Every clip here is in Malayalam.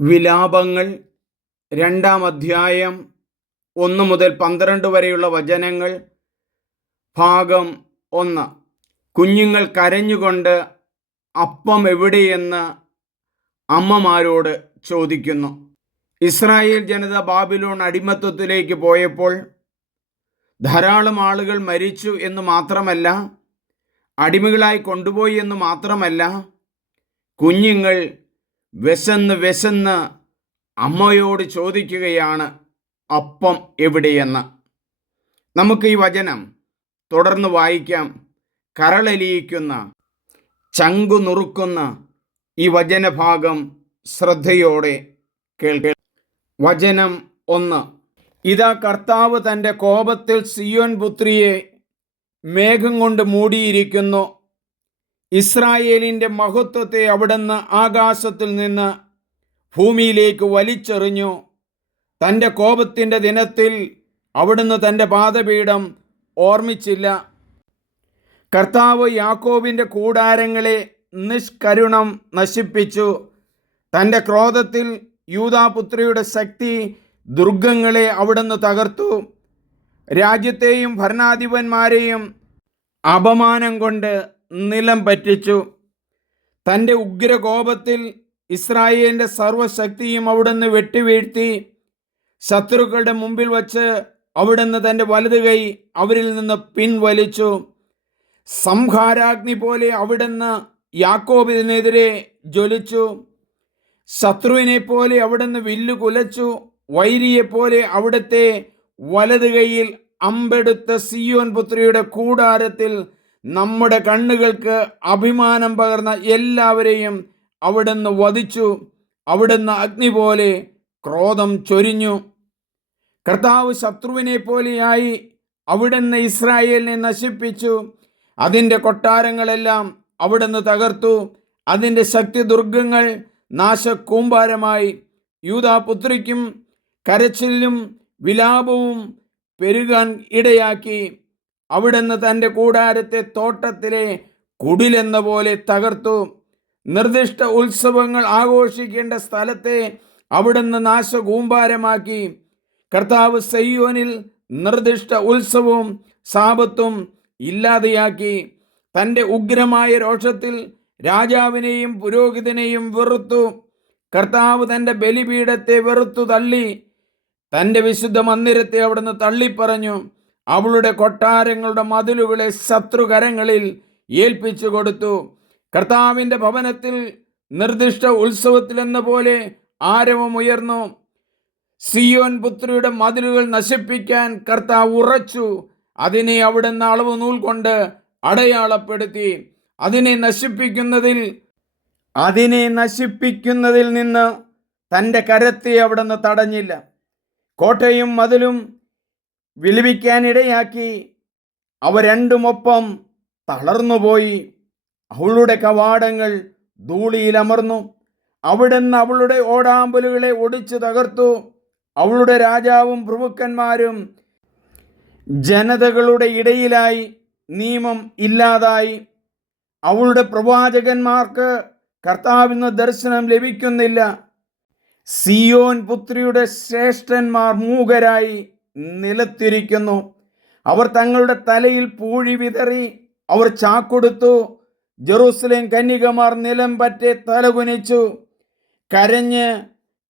വിലാപങ്ങൾ രണ്ടാം അധ്യായം ഒന്ന് മുതൽ പന്ത്രണ്ട് വരെയുള്ള വചനങ്ങൾ. ഭാഗം ഒന്ന്. കുഞ്ഞുങ്ങൾ കരഞ്ഞുകൊണ്ട് അപ്പം എവിടെയെന്ന് അമ്മമാരോട് ചോദിക്കുന്നു. ഇസ്രായേൽ ജനത ബാബിലോൺ അടിമത്വത്തിലേക്ക് പോയപ്പോൾ ധാരാളം ആളുകൾ മരിച്ചു എന്ന് മാത്രമല്ല അടിമകളായി കൊണ്ടുപോയി എന്ന് മാത്രമല്ല കുഞ്ഞുങ്ങൾ വിശന്ന് വിശന്ന് അമ്മയോട് ചോദിക്കുകയാണ് അപ്പം എവിടെയെന്ന്? നമുക്ക് ഈ വചനം തുടർന്ന് വായിക്കാം. കരളലിയിക്കുന്ന ചങ്കു നുറുക്കുന്ന ഈ വചനഭാഗം ശ്രദ്ധയോടെ കേൾക്കുക വചനം ഒന്ന്. ഇതാ കർത്താവ് തന്റെ കോപത്തിൽ സിയോൻ പുത്രിയെ മേഘം കൊണ്ട് മൂടിയിരിക്കുന്നു. ഇസ്രായേലിന്റെ മഹത്വത്തെ അവിടുന്ന് ആകാശത്തിൽ നിന്ന് ഭൂമിയിലേക്ക് വലിച്ചെറിഞ്ഞു. തന്റെ കോപത്തിന്റെ ദിനത്തിൽ അവിടുന്ന് തന്റെ പാദപീഠം ഓർമ്മിച്ചില്ല. കർത്താവ് യാക്കോബിന്റെ കൂടാരങ്ങളെ നിഷ്കരുണം നശിപ്പിച്ചു. തന്റെ ക്രോധത്തിൽ യൂതാപുത്രിയുടെ ശക്തി ദുർഗങ്ങളെ അവിടുന്ന് തകർത്തു. രാജ്യത്തെയും ഭരണാധിപന്മാരെയും അപമാനം കൊണ്ട് നിലം പറ്റിച്ചു. തന്റെ ഉഗ്രകോപത്തിൽ ഇസ്രായേലിന്റെ സർവശക്തിയും അവിടുന്ന് വെട്ടിവീഴ്ത്തി. ശത്രുക്കളുടെ മുമ്പിൽ വച്ച് അവിടുന്ന് തന്റെ വലത് കൈ അവരിൽ നിന്ന് പിൻവലിച്ചു. സംഹാരാഗ്നി പോലെ അവിടുന്ന് യാക്കോബിനെതിരെ ജ്വലിച്ചു. ശത്രുവിനെ പോലെ അവിടുന്ന് വില്ലു കുലച്ചു. വൈരിയെപ്പോലെ അവിടുത്തെ വലത് കൈയിൽ അമ്പെടുത്ത സിയോൻ പുത്രിയുടെ കൂടാരത്തിൽ നമ്മുടെ കണ്ണുകൾക്ക് അഭിമാനം പകർന്ന എല്ലാവരെയും അവിടുന്ന് വധിച്ചു. അവിടുന്ന് അഗ്നി പോലെ ക്രോധം ചൊരിഞ്ഞു. കർത്താവ് ശത്രുവിനെ പോലെയായി അവിടുന്ന് ഇസ്രായേലിനെ നശിപ്പിച്ചു. അതിന്റെ കൊട്ടാരങ്ങളെല്ലാം അവിടുന്ന് തകർത്തു. അതിന്റെ ശക്തി ദുർഗങ്ങൾ നാശക്കൂമ്പാരമായി യൂതാപുത്രിക്കും കരച്ചിലും വിലാപവും പെരുകാൻ ഇടയാക്കി. അവിടുന്ന് തന്റെ കൂടാരത്തെ തോട്ടത്തിലെ കുടിലെന്ന പോലെ തകർത്തു. നിർദ്ദിഷ്ട ഉത്സവങ്ങൾ ആഘോഷിക്കേണ്ട സ്ഥലത്തെ അവിടുന്ന് നാശകൂമ്പാരമാക്കി. കർത്താവ് സയ്യോനിൽ നിർദ്ദിഷ്ട ഉത്സവവും സാപത്തും ഇല്ലാതെയാക്കി. തന്റെ ഉഗ്രമായ രോഷത്തിൽ രാജാവിനെയും പുരോഹിതനെയും വെറുത്തു. കർത്താവ് തന്റെ ബലിപീഠത്തെ വെറുത്തു തള്ളി. തന്റെ വിശുദ്ധ മന്ദിരത്തെ അവിടുന്ന് തള്ളിപ്പറഞ്ഞു. അവളുടെ കൊട്ടാരങ്ങളുടെ മതിലുകളെ ശത്രുകരങ്ങളിൽ ഏൽപ്പിച്ചു കൊടുത്തു. കർത്താവിന്റെ ഭവനത്തിൽ നിർദ്ദിഷ്ട ഉത്സവത്തിലെന്ന പോലെ ആരവമുയർന്നു സിയോൻ പുത്രിയുടെ മതിലുകൾ നശിപ്പിക്കാൻ കർത്താവ് ഉറച്ചു. അതിനെ അവിടുന്ന് അളവ് നൂൽ കൊണ്ട് അടയാളപ്പെടുത്തി. അതിനെ നശിപ്പിക്കുന്നതിൽ അതിനെ നശിപ്പിക്കുന്നതിൽ നിന്ന് തന്റെ കരത്തെ അവിടുന്ന് തടഞ്ഞില്ല. കോട്ടയും മതിലും വിലപിക്കാനിടയാക്കി അവ രണ്ടുമൊപ്പം തളർന്നുപോയി. അവളുടെ കവാടങ്ങൾ ധൂളിയിലമർന്നു. അവിടുന്ന് അവളുടെ ഓടാമ്പലുകളെ ഒടിച്ചു തകർത്തു. അവളുടെ രാജാവും പ്രഭുക്കന്മാരും ജനതകളുടെ ഇടയിലായി നിയമം ഇല്ലാതായി. അവളുടെ പ്രവാചകന്മാർക്ക് കർത്താവിന് ദർശനം ലഭിക്കുന്നില്ല. സിയോൻ പുത്രിയുടെ ശ്രേഷ്ഠന്മാർ മൂകരായി. നിലത്തിരിക്കുന്നു. അവർ തങ്ങളുടെ തലയിൽ പൂഴി വിതറി അവർ ചാക്കൊടുത്തു. ജെറൂസലേം കന്യകമാർ നിലം പറ്റെ തലകുനിച്ചു. കരഞ്ഞ്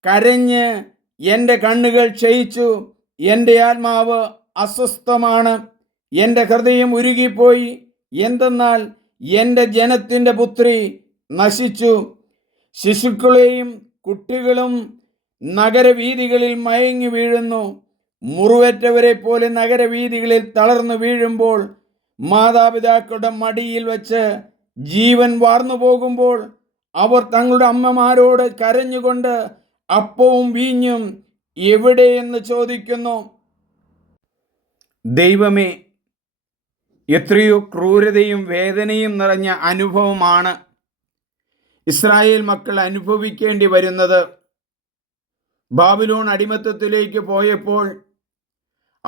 കരഞ്ഞ് എന്റെ കണ്ണുകൾ ക്ഷയിച്ചു. എന്റെ ആത്മാവ് അസ്വസ്ഥമാണ്. എന്റെ ഹൃദയം ഉരുകിപ്പോയി. എന്തെന്നാൽ എന്റെ ജനത്തിന്റെ പുത്രി നശിച്ചു. ശിശുക്കളെയും കുട്ടികളും നഗരവീതികളിൽ മയങ്ങി വീഴുന്നു. മുറിവേറ്റവരെ പോലെ നഗരവീതികളിൽ തളർന്നു വീഴുമ്പോൾ മാതാപിതാക്കളുടെ മടിയിൽ വച്ച് ജീവൻ വാർന്നു പോകുമ്പോൾ അവർ തങ്ങളുടെ അമ്മമാരോട് കരഞ്ഞുകൊണ്ട് അപ്പവും വീഞ്ഞും എവിടെയെന്ന് ചോദിക്കുന്നു? ദൈവമേ എത്രയോ ക്രൂരതയും വേദനയും നിറഞ്ഞ അനുഭവമാണ് ഇസ്രായേൽ മക്കൾ അനുഭവിക്കേണ്ടി വരുന്നത്. ബാബിലോൺ അടിമത്തത്തിലേക്ക് പോയപ്പോൾ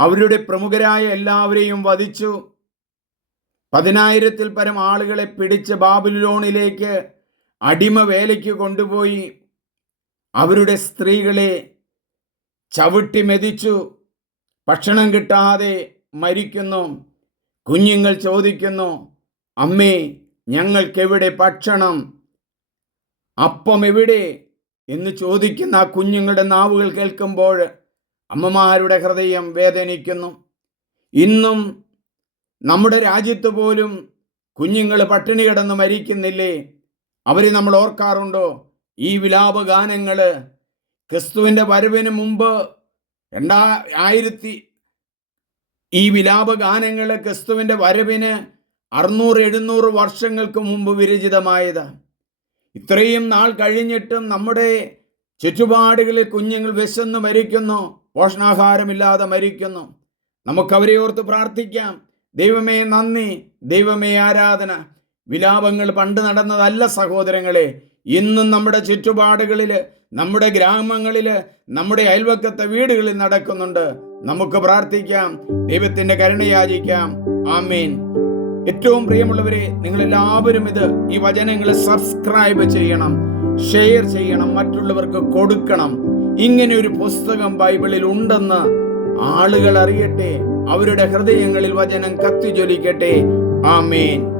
അവരുടെ പ്രമുഖരായ എല്ലാവരെയും വധിച്ചു. പതിനായിരത്തിൽ പരം ആളുകളെ പിടിച്ച് ബാബുലോണിലേക്ക് അടിമ വേലയ്ക്ക് കൊണ്ടുപോയി. അവരുടെ സ്ത്രീകളെ ചവിട്ടി മെതിച്ചു. ഭക്ഷണം കിട്ടാതെ മരിക്കുന്നു. കുഞ്ഞുങ്ങൾ ചോദിക്കുന്നു അമ്മേ ഞങ്ങൾക്കെവിടെ ഭക്ഷണം? അപ്പം എവിടെ? എന്ന് ചോദിക്കുന്ന ആ കുഞ്ഞുങ്ങളുടെ നാവുകൾ കേൾക്കുമ്പോൾ അമ്മമാരുടെ ഹൃദയം വേദനിക്കുന്നു. ഇന്നും നമ്മുടെ രാജ്യത്ത് പോലും കുഞ്ഞുങ്ങൾ പട്ടിണി കിടന്ന് മരിക്കുന്നില്ലേ? അവരെ നമ്മൾ ഓർക്കാറുണ്ടോ? ഈ വിലാപ ഗാനങ്ങൾ ക്രിസ്തുവിന്റെ വരവിന് മുമ്പ് രണ്ടാ ആയിരത്തി ഈ വിലാപ ഗാനങ്ങൾ ക്രിസ്തുവിന്റെ വരവിന് അറുന്നൂറ് എഴുന്നൂറ് വർഷങ്ങൾക്ക് മുമ്പ് വിരചിതമായത്. ഇത്രയും നാൾ കഴിഞ്ഞിട്ടും നമ്മുടെ ചുറ്റുപാടുകളിൽ കുഞ്ഞുങ്ങൾ വിശന്ന് മരിക്കുന്നു. പോഷണാഹാരമില്ലാതെ മരിക്കുന്നു. നമുക്കവരെ ഓർത്ത് പ്രാർത്ഥിക്കാം. ദൈവമേ നന്ദി ദൈവമേ ആരാധന. വിലാപങ്ങൾ പണ്ട് നടന്നതല്ല സഹോദരങ്ങളെ. ഇന്നും നമ്മുടെ ചുറ്റുപാടുകളിൽ നമ്മുടെ ഗ്രാമങ്ങളിൽ നമ്മുടെ അയൽവക്കത്തെ വീടുകളിൽ നടക്കുന്നുണ്ട്. നമുക്ക് പ്രാർത്ഥിക്കാം. ദൈവത്തിന്റെ കരുണയാചിക്കാം ആമേൻ. ഏറ്റവും പ്രിയമുള്ളവരെ നിങ്ങൾ എല്ലാവരും ഇത് ഈ വചനങ്ങൾ സബ്സ്ക്രൈബ് ചെയ്യണം. ഷെയർ ചെയ്യണം. മറ്റുള്ളവർക്ക് കൊടുക്കണം. ഇങ്ങനെ ഒരു പുസ്തകം ബൈബിളിൽ ഉണ്ടെന്ന് ആളുകൾ അറിയട്ടെ. അവരുടെ ഹൃദയങ്ങളിൽ വചനം കത്തിജ്വലിക്കട്ടെ. ആമേൻ.